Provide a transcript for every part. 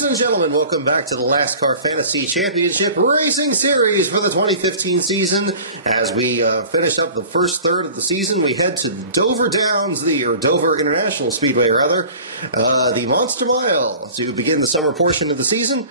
Ladies and gentlemen, welcome back to the LASTCAR Fantasy Championship Racing Series for the 2015 season. As we finish up the first third of the season, we head to Dover Downs, or Dover International Speedway, rather, the Monster Mile, to begin the summer portion of the season.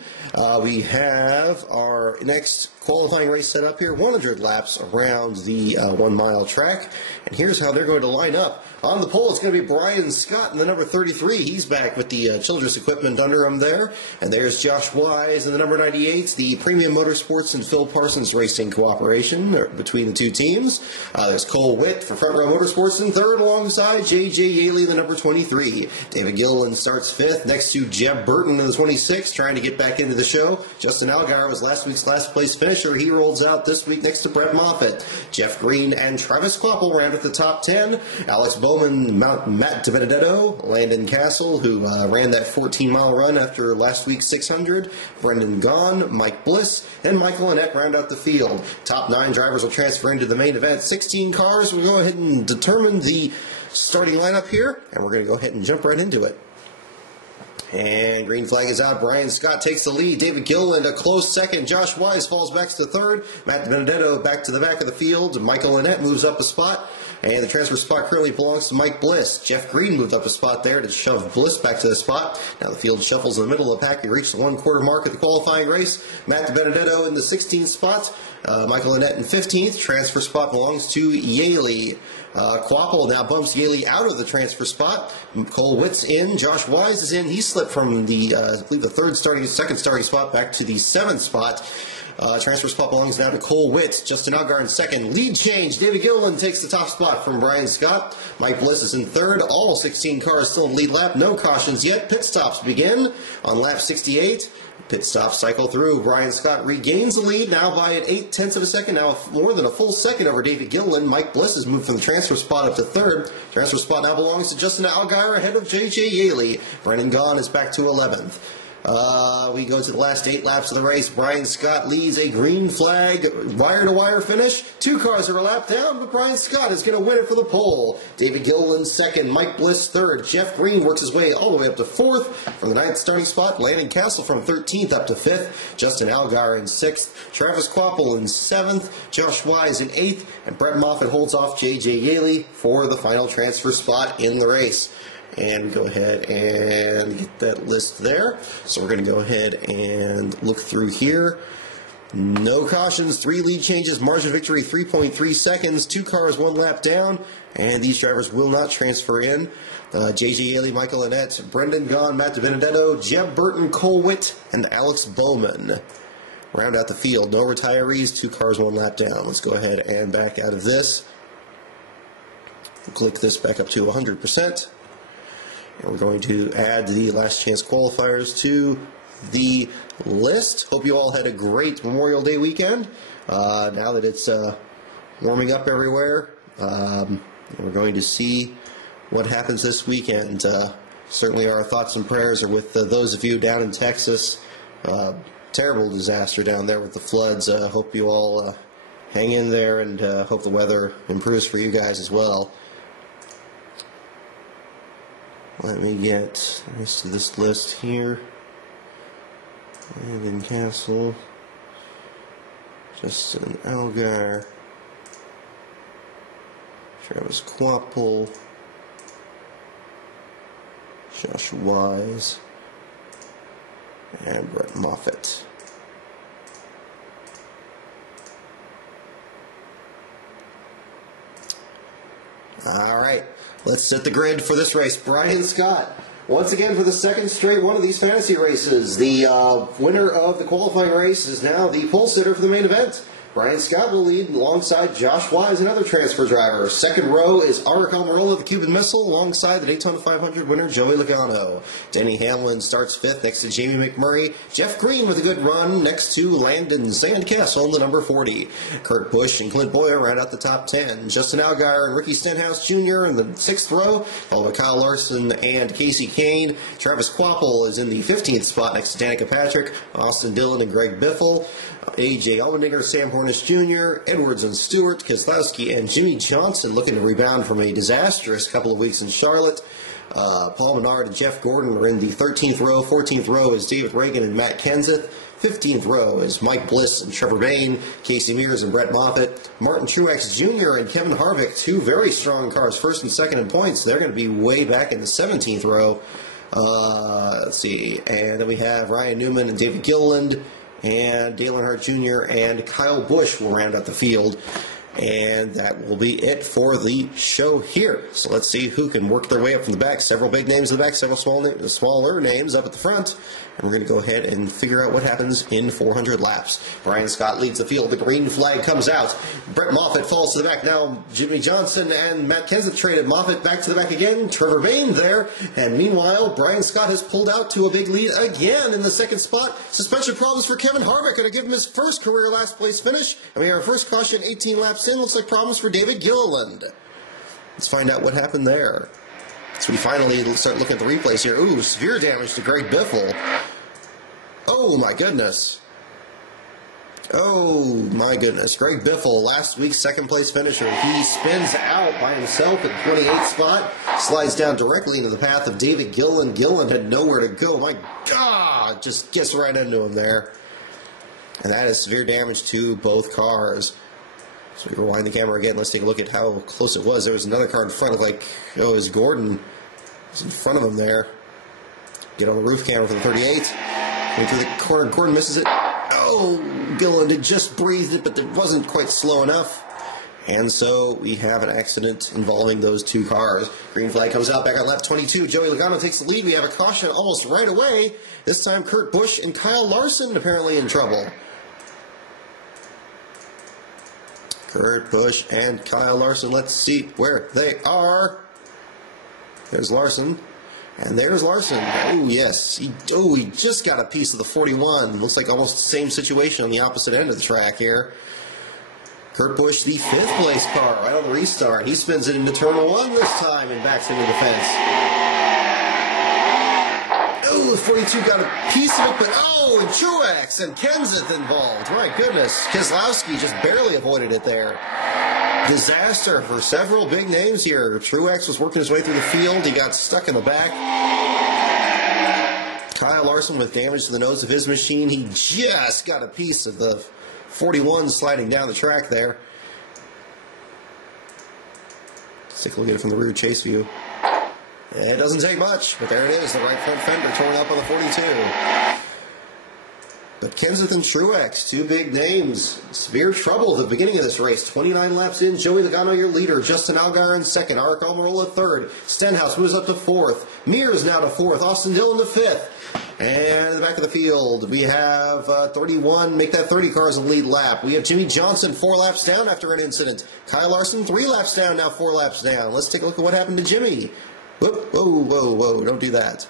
We have our next qualifying race set up here, 100 laps around the 1 mile track. And here's how they're going to line up. On the pole, it's going to be Brian Scott in the number 33. He's back with the children's equipment under him there. And there's Josh Wise in the number 98, the Premium Motorsports and Phil Parsons Racing cooperation between the two teams. There's Cole Witt for Front Row Motorsports in third, alongside J.J. Yaley, the number 23. David Gilliland starts fifth, next to Jeb Burton in the 26, trying to get back into the show. Justin Allgaier was last week's last place finisher. He rolls out this week next to Brett Moffitt. Jeff Green and Travis Kvapil round at the top 10. Alex Bowman, Matt DiBenedetto, Landon Castle, who ran that 14-mile run after last week's 600. Brendan Gaughan, Mike Bliss, and Michael Annett round out the field. Top 9 drivers will transfer into the main event. 16 cars. We'll go ahead and determine the starting lineup here, and we're going to go ahead and jump right into it. And green flag is out. Brian Scott takes the lead. David Gilliland a close second. Josh Wise falls back to third. Matt DiBenedetto back to the back of the field. Michael Annett moves up a spot. And the transfer spot currently belongs to Mike Bliss. Jeff Green moved up a spot there to shove Bliss back to the spot. Now the field shuffles in the middle of the pack. We reach the 1/4 mark of the qualifying race. Matt DiBenedetto in the 16th spot. Michael Annett in 15th. Transfer spot belongs to Yaley. Kvapil now bumps Yaley out of the transfer spot. Cole Witt's in. Josh Wise is in. He slipped from the, I believe, the second starting spot back to the 7th spot. Transfer spot belongs now to Cole Witt. Justin Allgaier in second. Lead change. David Gilliland takes the top spot from Brian Scott. Mike Bliss is in third. All 16 cars still in lead lap. No cautions yet. Pit stops begin on lap 68. Pit stops cycle through. Brian Scott regains the lead now by an 0.8 of a second. Now more than a full second over David Gilliland. Mike Bliss has moved from the transfer spot up to third. Transfer spot now belongs to Justin Allgaier ahead of J.J. Yaley. Brendan Gaughan is back to 11th. We go to the last 8 laps of the race. Brian Scott leads a green flag, wire-to-wire finish. 2 cars are a lap down, but Brian Scott is going to win it for the pole. David Gilliland second, Mike Bliss third. Jeff Green works his way all the way up to 4th. From the 9th starting spot, Landon Castle from 13th up to 5th. Justin Allgaier in 6th. Travis Kvapil in 7th. Josh Wise in 8th. And Brett Moffitt holds off J.J. Yaley for the final transfer spot in the race. And we go ahead and get that list there. So we're going to go ahead and look through here. No cautions, 3 lead changes, margin of victory 3.3 seconds, 2 cars 1 lap down, and these drivers will not transfer in. J.J. Yaley, Michael Annett, Brendan Gaughan, Matt DiBenedetto, Jeb Burton, Cole Witt, and Alex Bowman. Round out the field. No retirees, 2 cars 1 lap down. Let's go ahead and back out of this. We'll click this back up to 100%. And we're going to add the last chance qualifiers to the list. Hope you all had a great Memorial Day weekend. Now that it's warming up everywhere, we're going to see what happens this weekend. Certainly our thoughts and prayers are with those of you down in Texas. Terrible disaster down there with the floods. Hope you all hang in there, and hope the weather improves for you guys as well. Let me get to this list here. Landon Castle, Justin Allgaier, Travis Kvapil, Josh Wise, and Brett Moffitt. All right. Let's set the grid for this race. Brian Scott, once again for the 2nd straight one of these fantasy races. The winner of the qualifying race is now the pole sitter for the main event. Brian Scott will lead alongside Josh Wise, another transfer driver. 2nd row is Arik Almirola, the Cuban Missile, alongside the Daytona 500 winner, Joey Logano. Denny Hamlin starts 5th next to Jamie McMurray. Jeff Green with a good run next to Landon Sandcastle in the number 40. Kurt Busch and Clint Boyer round out the top 10. Justin Allgaier and Ricky Stenhouse Jr. in the 6th row, followed by Kyle Larson and Casey Kane. Travis Kvapil is in the 15th spot next to Danica Patrick, Austin Dillon and Greg Biffle. A.J. Allmendinger, Sam Hornish Jr., Edwards and Stewart, Keselowski, and Jimmy Johnson looking to rebound from a disastrous couple of weeks in Charlotte. Paul Menard and Jeff Gordon are in the 13th row. 14th row is David Reagan and Matt Kenseth. 15th row is Mike Bliss and Trevor Bain, Casey Mears and Brett Moffitt, Martin Truex Jr. and Kevin Harvick, two very strong cars, first and second in points. They're going to be way back in the 17th row. Let's see, and then we have Ryan Newman and David Gilliland, and Dale Earnhardt Jr. and Kyle Busch will round out the field. And that will be it for the show here. So let's see who can work their way up from the back. Several big names in the back, several smaller names up at the front. And we're going to go ahead and figure out what happens in 400 laps. Brian Scott leads the field. The green flag comes out. Brett Moffitt falls to the back. Now Jimmy Johnson and Matt Kenseth traded. Moffitt back to the back again. Trevor Bain there. And meanwhile, Brian Scott has pulled out to a big lead again in the second spot. Suspension problems for Kevin Harvick. Going to give him his first career last place finish. And we have our first caution 18 laps in. Looks like problems for David Gilliland. Let's find out what happened there. So we finally start looking at the replays here. Ooh, severe damage to Greg Biffle. Oh, my goodness. Oh, my goodness. Greg Biffle, last week's second-place finisher. He spins out by himself at the 28th spot, slides down directly into the path of David Gilliland. Gilliland had nowhere to go. My God, just gets right into him there. And that is severe damage to both cars. So we rewind the camera again. Let's take a look at how close it was. There was another car in front of, like, oh, it was Gordon. Was in front of him there. Get on the roof camera for the 38. Going through the corner. Gordon misses it. Oh, Gilliland had just breathed it, but it wasn't quite slow enough. And so we have an accident involving those two cars. Green flag comes out back on lap 22. Joey Logano takes the lead. We have a caution almost right away. This time Kurt Busch and Kyle Larson apparently in trouble. Kurt Busch and Kyle Larson. Let's see where they are. There's Larson. And there's Larson. Oh, yes. He just got a piece of the 41. Looks like almost the same situation on the opposite end of the track here. Kurt Busch, the 5th place car, right on the restart. He spins it into turn 1 this time and backs into the fence. Oh, the 42 got a piece of it, but oh, and Truex and Kenseth involved. My goodness. Keselowski just barely avoided it there. Disaster for several big names here. Truex was working his way through the field. He got stuck in the back. Kyle Larson with damage to the nose of his machine. He just got a piece of the 41 sliding down the track there. Let's take a look at it from the rear chase view. It doesn't take much, but there it is. The right front fender torn up on the 42. But Kenseth and Truex, two big names. Severe trouble at the beginning of this race. 29 laps in. Joey Logano, your leader. Justin Allgaier in second. Aric Almirola third. Stenhouse moves up to fourth. Mears now to fourth. Austin Dillon to fifth. And in the back of the field, we have 31. Make that 30 cars in the lead lap. We have Jimmy Johnson 4 laps down after an incident. Kyle Larson 3 laps down, now 4 laps down. Let's take a look at what happened to Jimmy. Whoop, whoa, whoa, whoa. Don't do that.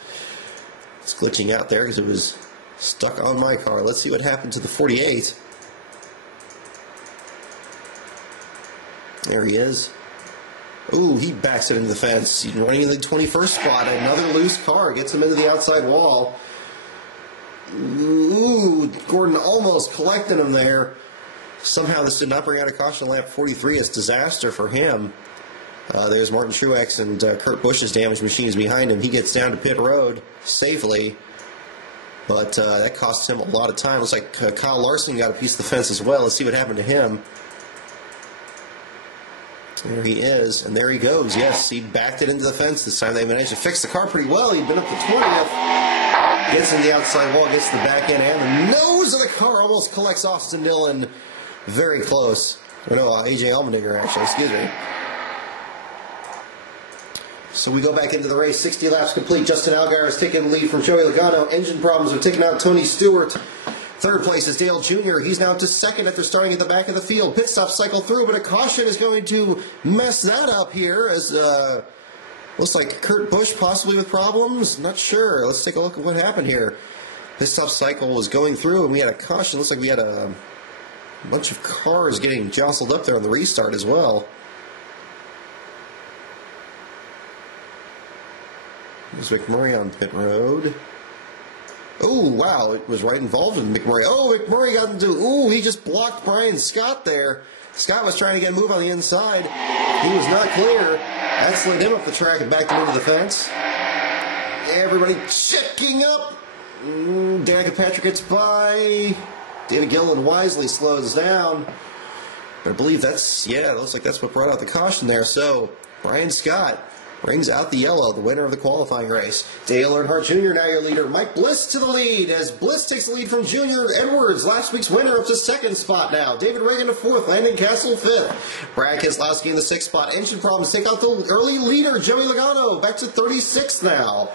It's glitching out there because it was stuck on my car. Let's see what happened to the 48. There he is. Ooh, he backs it into the fence. He's running in the 21st spot. Another loose car gets him into the outside wall. Ooh, Gordon almost collected him there. Somehow this did not bring out a caution on lap 43. It's disaster for him. There's Martin Truex and Kurt Busch's damaged machines behind him. He gets down to pit road safely. But that cost him a lot of time. Looks like Kyle Larson got a piece of the fence as well. Let's see what happened to him. There he is, and there he goes. Yes, he backed it into the fence this time. They managed to fix the car pretty well. He'd been up to 20th. Gets in the outside wall, gets to the back end, and the nose of the car almost collects Austin Dillon. Very close. Or no, AJ Allmendinger, actually. Excuse me. So we go back into the race. 60 laps complete. Justin Allgaier has taken the lead from Joey Logano. Engine problems are taking out Tony Stewart. Third place is Dale Jr. He's now to second after starting at the back of the field. Pit stop cycle through, but a caution is going to mess that up here as looks like Kurt Busch possibly with problems. Not sure. Let's take a look at what happened here. Pit stop cycle was going through, and we had a caution. Looks like we had a bunch of cars getting jostled up there on the restart as well. There's McMurray on pit road. Oh, wow, it was right involved with McMurray. Oh, McMurray got into, ooh, he just blocked Brian Scott there. Scott was trying to get a move on the inside. He was not clear. That slid him up the track and backed him into the fence. Everybody checking up. Danica Patrick gets by. David Gilliland wisely slows down. But I believe that's, yeah, it looks like that's what brought out the caution there. So, Brian Scott brings out the yellow, the winner of the qualifying race. Dale Earnhardt Jr. now your leader. Mike Bliss to the lead as Bliss takes the lead from Junior Edwards, last week's winner, up to second spot now. David Reagan to fourth, Landon Castle fifth. Brad Keselowski in the sixth spot. Engine problems take out the early leader, Joey Logano, back to 36th now.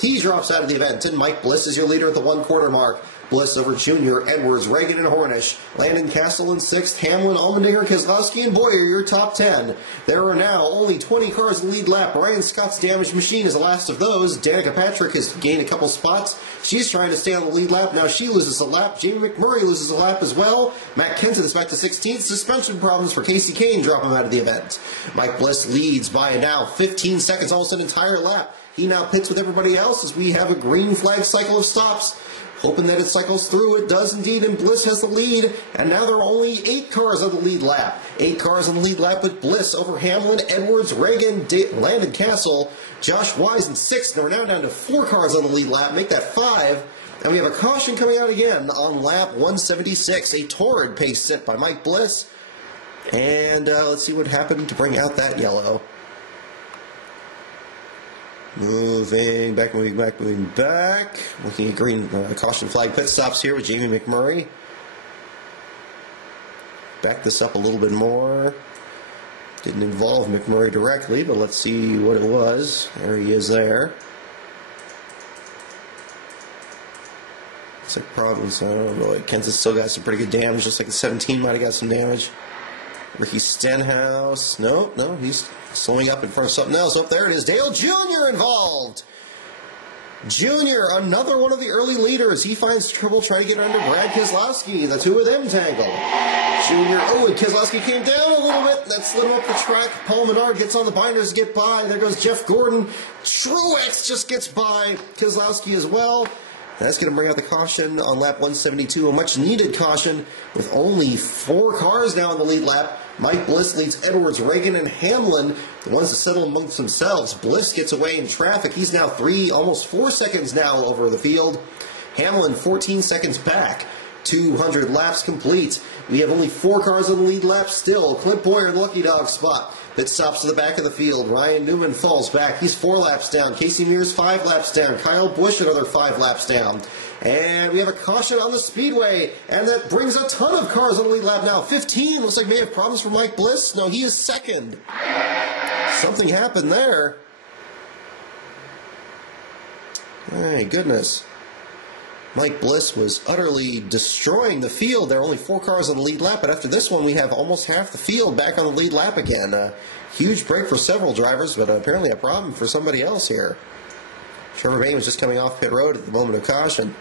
He drops out of the event, and Mike Bliss is your leader at the 1 quarter mark. Bliss over Junior, Edwards, Reagan, and Hornish. Landon Castle in 6th, Hamlin, Allmendinger, Keselowski, and Boyer, your top 10. There are now only 20 cars in the lead lap. Brian Scott's damaged machine is the last of those. Danica Patrick has gained a couple spots. She's trying to stay on the lead lap. Now she loses a lap. Jamie McMurray loses a lap as well. Matt Kenton is back to 16th. Suspension problems for Casey Kane drop him out of the event. Mike Bliss leads by now 15 seconds, almost an entire lap. He now pits with everybody else as we have a green flag cycle of stops. Hoping that it cycles through. It does indeed, and Bliss has the lead. And now there are only 8 cars on the lead lap. 8 cars on the lead lap with Bliss over Hamlin, Edwards, Reagan, Landon Castle, Josh Wise in 6th. And we're now down to 4 cars on the lead lap. Make that 5. And we have a caution coming out again on lap 176. A torrid pace set by Mike Bliss. And let's see what happened to bring out that yellow. Moving back. Looking at green caution flag pit stops here with Jamie McMurray. Back this up a little bit more. Didn't involve McMurray directly, but let's see what it was. There he is there. Looks like problems. I don't know. Kansas still got some pretty good damage. Looks like the 17 might have got some damage. Ricky Stenhouse. No, he's slowing up in front of something else. Oh, there it is. Dale Jr. involved. Jr., another one of the early leaders. He finds trouble trying to get under Brad Keselowski. The two of them tangle. Jr., and Keselowski came down a little bit. That slid him up the track. Paul Menard gets on the binders to get by. There goes Jeff Gordon. Truex just gets by Keselowski as well. That's going to bring out the caution on lap 172, a much-needed caution with only 4 cars now in the lead lap. Mike Bliss leads Edwards, Reagan, and Hamlin, the ones that settle amongst themselves. Bliss gets away in traffic. He's now almost 4 seconds now over the field. Hamlin 14 seconds back. 200 laps complete. We have only 4 cars on the lead lap still. Clint Boyer, lucky dog spot. That stops to the back of the field. Ryan Newman falls back. He's 4 laps down. Casey Mears 5 laps down. Kyle Busch another 5 laps down. And we have a caution on the speedway. And that brings a ton of cars on the lead lap now. 15. Looks like we have problems for Mike Bliss. No, he is second. Something happened there. My goodness. Mike Bliss was utterly destroying the field. There are only 4 cars on the lead lap, but after this one, we have almost half the field back on the lead lap again. Huge break for several drivers, but apparently a problem for somebody else here. Trevor Bayne was just coming off pit road at the moment of caution.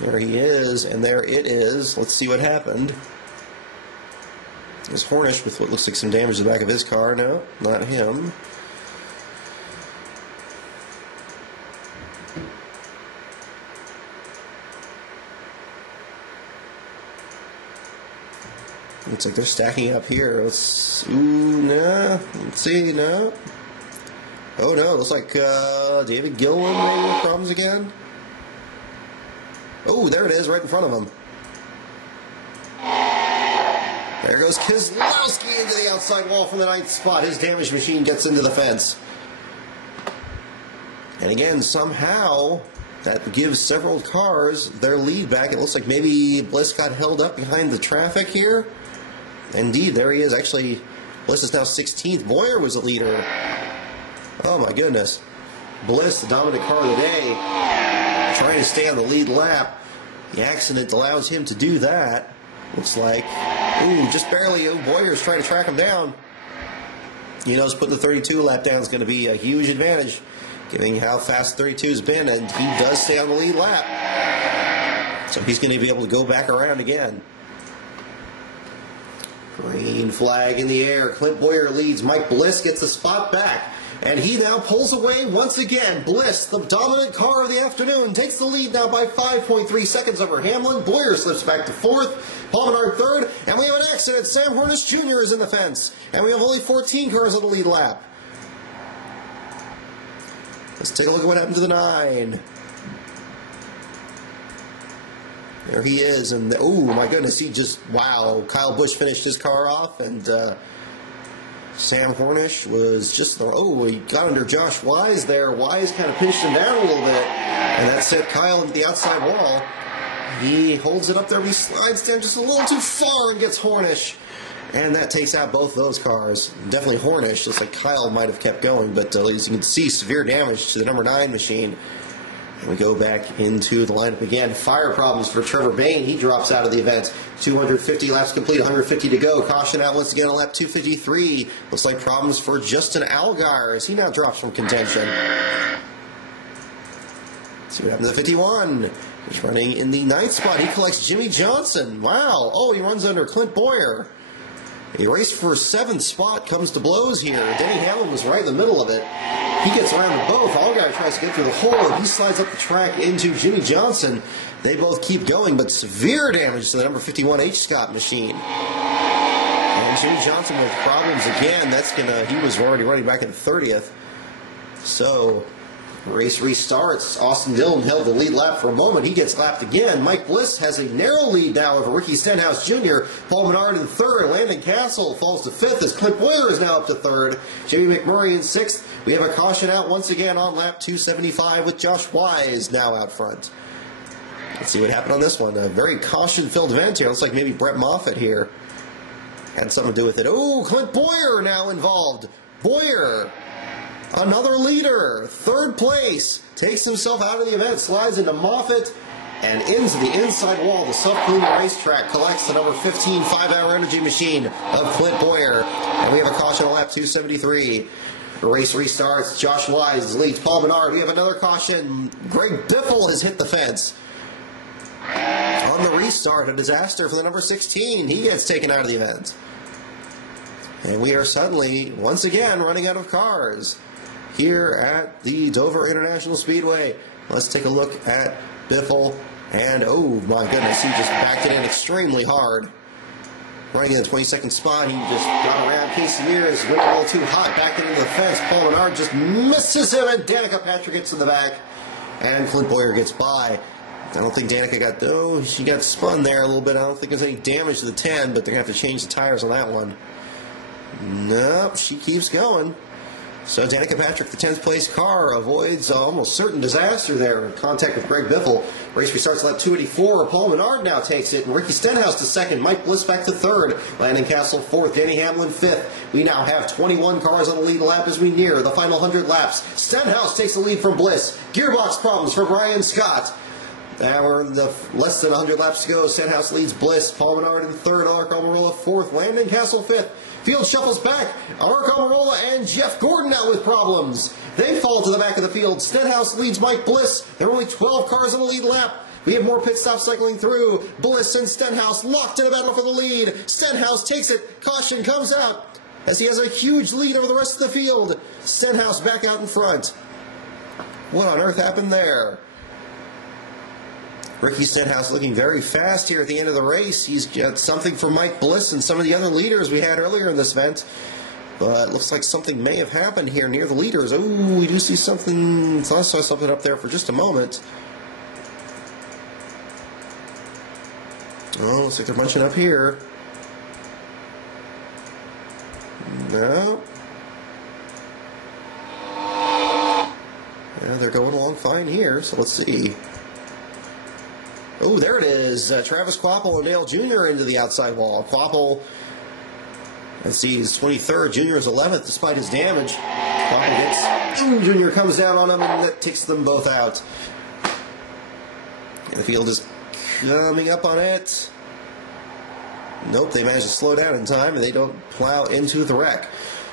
There he is, and there it is. Let's see what happened. There's Hornish with what looks like some damage to the back of his car. No, not him. Looks like they're stacking up here. Let's see, no. Oh no, looks like David Gilliland maybe with problems again. Oh, there it is, right in front of him. There goes Keselowski into the outside wall from the 9th spot. His damaged machine gets into the fence. And again, somehow, that gives several cars their lead back. It looks like maybe Bliss got held up behind the traffic here. Indeed, there he is. Actually, Bliss is now 16th. Boyer was the leader. Oh my goodness. Bliss, the dominant car of the day, trying to stay on the lead lap. The accident allows him to do that. Looks like, just barely. Boyer's trying to track him down. He knows putting the 32 lap down is going to be a huge advantage, given how fast 32's been, and he does stay on the lead lap. So he's going to be able to go back around again. Green flag in the air. Clint Boyer leads. Mike Bliss gets the spot back. and he now pulls away once again. Bliss, the dominant car of the afternoon, takes the lead now by 5.3 seconds over Hamlin. Boyer slips back to fourth. Paul Menard third, and we have an accident. Sam Hornish Jr. is in the fence, and we have only 14 cars on the lead lap. Let's take a look at what happened to the 9. There he is, and oh my goodness, wow, Kyle Busch finished his car off, and Sam Hornish was just, he got under Josh Wise there. Wise kind of pinched him down a little bit, and that sent Kyle into the outside wall. He holds it up there, but he slides down just a little too far and gets Hornish. And that takes out both those cars. Definitely Hornish. Looks like Kyle might have kept going, but as you can see, severe damage to the number 9 machine. And we go back into the lineup again. Fire problems for Trevor Bayne. He drops out of the event. 250 laps complete, 150 to go. Caution out once again on lap 253. Looks like problems for Justin Allgaier as he now drops from contention. Let's see what happened to the 51. He's running in the 9th spot. He collects Jimmy Johnson. Wow. Oh, he runs under Clint Boyer. A race for 7th spot comes to blows here. Denny Hamlin was right in the middle of it. He gets around them both. Allgaier tries to get through the hole, and he slides up the track into Jimmy Johnson. They both keep going, but severe damage to the number 51 H. Scott machine. And Jimmy Johnson with problems again. He was already running back in 30th. So race restarts. Austin Dillon held the lead lap for a moment. He gets lapped again. Mike Bliss has a narrow lead now over Ricky Stenhouse Jr. Paul Menard in 3rd. Landon Castle falls to 5th as Clint Boyer is now up to 3rd. Jamie McMurray in 6th. We have a caution out once again on lap 275 with Josh Wise now out front. Let's see what happened on this one. A very caution-filled event here. Looks like maybe Brett Moffitt here had something to do with it. Oh, Clint Boyer now involved. Boyer, another leader, 3rd place, takes himself out of the event, slides into Moffitt, and into the inside wall. The self-cleaning racetrack collects the number 15 5-hour energy machine of Clint Boyer. And we have a caution on lap 273. The race restarts. Josh Wise leads Paul Menard. We have another caution. Greg Biffle has hit the fence. On the restart, a disaster for the number 16. He gets taken out of the event. And we are suddenly, once again, running out of cars here at the Dover International Speedway. Let's take a look at Biffle. And, oh my goodness, he just backed it in extremely hard. Running in the 22nd spot, he just got around Casey Mears, went a little too hot, back into the fence. Paul Menard just misses him, and Danica Patrick gets in the back. And Clint Boyer gets by. I don't think Danica she got spun there a little bit. I don't think there's any damage to the 10, but they're going to have to change the tires on that one. Nope, she keeps going. So Danica Patrick, the 10th place car, avoids almost certain disaster there in contact with Greg Biffle. Race restarts lap 284. Paul Menard now takes it, and Ricky Stenhouse to 2nd. Mike Bliss back to 3rd. Landon Castle 4th. Danny Hamlin 5th. We now have 21 cars on the lead lap as we near the final 100 laps. Stenhouse takes the lead from Bliss. Gearbox problems for Brian Scott. Now we're in the less than 100 laps to go. Stenhouse leads Bliss. Paul Menard in 3rd. Mark Almirola 4th. Landon Castle 5th. Field shuffles back. Mark Almirola and Jeff Gordon out with problems. They fall to the back of the field. Stenhouse leads Mike Bliss. There are only 12 cars on the lead lap. We have more pit stops cycling through. Bliss and Stenhouse locked in a battle for the lead. Stenhouse takes it. Caution comes out as he has a huge lead over the rest of the field. Stenhouse back out in front. What on earth happened there? Ricky Stenhouse looking very fast here at the end of the race. He's got something for Mike Bliss and some of the other leaders we had earlier in this event. But it looks like something may have happened here near the leaders. Oh, we do see something. I saw something up there for just a moment. Oh, looks like they're bunching up here. No. Yeah, they're going along fine here, so let's see. Oh, there it is. Travis Quapple and Dale Jr. into the outside wall. Quapple, let's see, he's 23rd. Jr. is 11th despite his damage. Quapple gets, Jr. comes down on him, and that takes them both out. And the field is coming up on it. Nope, they managed to slow down in time, and they don't plow into the wreck.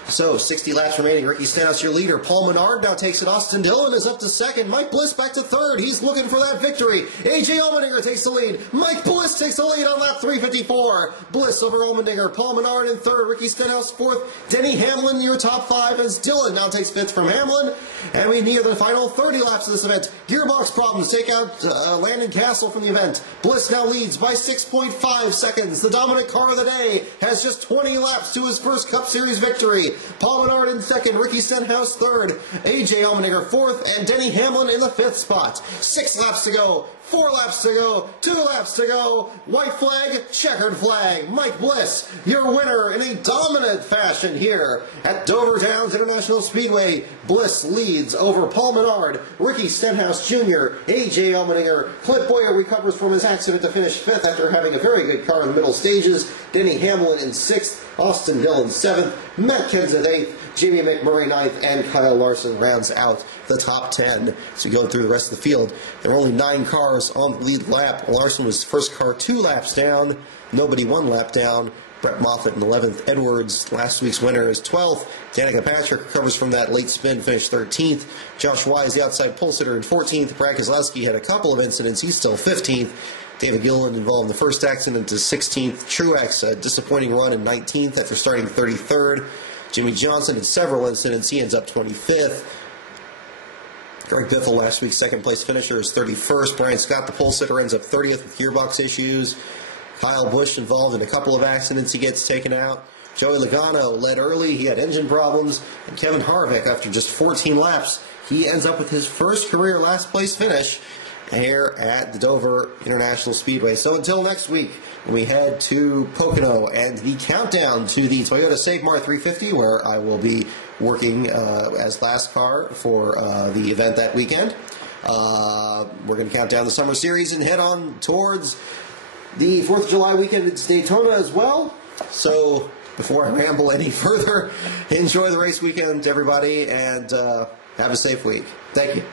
So, 60 laps remaining. Ricky Stenhouse, your leader. Paul Menard now takes it. Austin Dillon is up to second. Mike Bliss back to third. He's looking for that victory. A.J. Allmendinger takes the lead. Mike Bliss takes the lead on lap 354. Bliss over Allmendinger. Paul Menard in third. Ricky Stenhouse fourth. Denny Hamlin, your top five, as Dillon now takes fifth from Hamlin. And we near the final 30 laps of this event. Gearbox problems take out Landon Castle from the event. Bliss now leads by 6.5 seconds. The dominant car of the day has just 20 laps to his first Cup Series victory. Paul Menard in second, Ricky Stenhouse third, A.J. Allmendinger fourth, and Denny Hamlin in the fifth spot. 6 laps to go, 4 laps to go, 2 laps to go. White flag, checkered flag. Mike Bliss, your winner in a dominant fashion here at Dover Downs International Speedway. Bliss leads over Paul Menard, Ricky Stenhouse Jr., A.J. Allmendinger. Clint Boyer recovers from his accident to finish fifth after having a very good car in the middle stages. Denny Hamlin in sixth, Austin Dillon seventh, Matt Kenseth eighth, Jamie McMurray ninth, and Kyle Larson rounds out the top 10. So going through the rest of the field, there were only 9 cars on the lead lap. Larson was the first car 2 laps down. Nobody 1 lap down. Brett Moffitt in 11th. Edwards, last week's winner, is 12th. Danica Patrick recovers from that late spin, finished 13th. Josh Wise, the outside pole sitter, in 14th. Brad Keselowski had a couple of incidents. He's still 15th. David Gilliland involved in the first accident is 16th. Truex, a disappointing run in 19th after starting 33rd. Jimmy Johnson had several incidents. He ends up 25th. Greg Biffle, last week's second-place finisher, is 31st. Brian Scott, the pole sitter, ends up 30th with gearbox issues. Kyle Busch involved in a couple of accidents. He gets taken out. Joey Logano led early. He had engine problems. And Kevin Harvick, after just 14 laps, he ends up with his first career last-place finish here at the Dover International Speedway. So until next week, when we head to Pocono and the countdown to the Toyota Savemar 350, where I will be working as LASTCAR for the event that weekend. We're going to count down the Summer Series and head on towards the 4th of July weekend at Daytona as well. So before I ramble any further, enjoy the race weekend, everybody, and have a safe week. Thank you.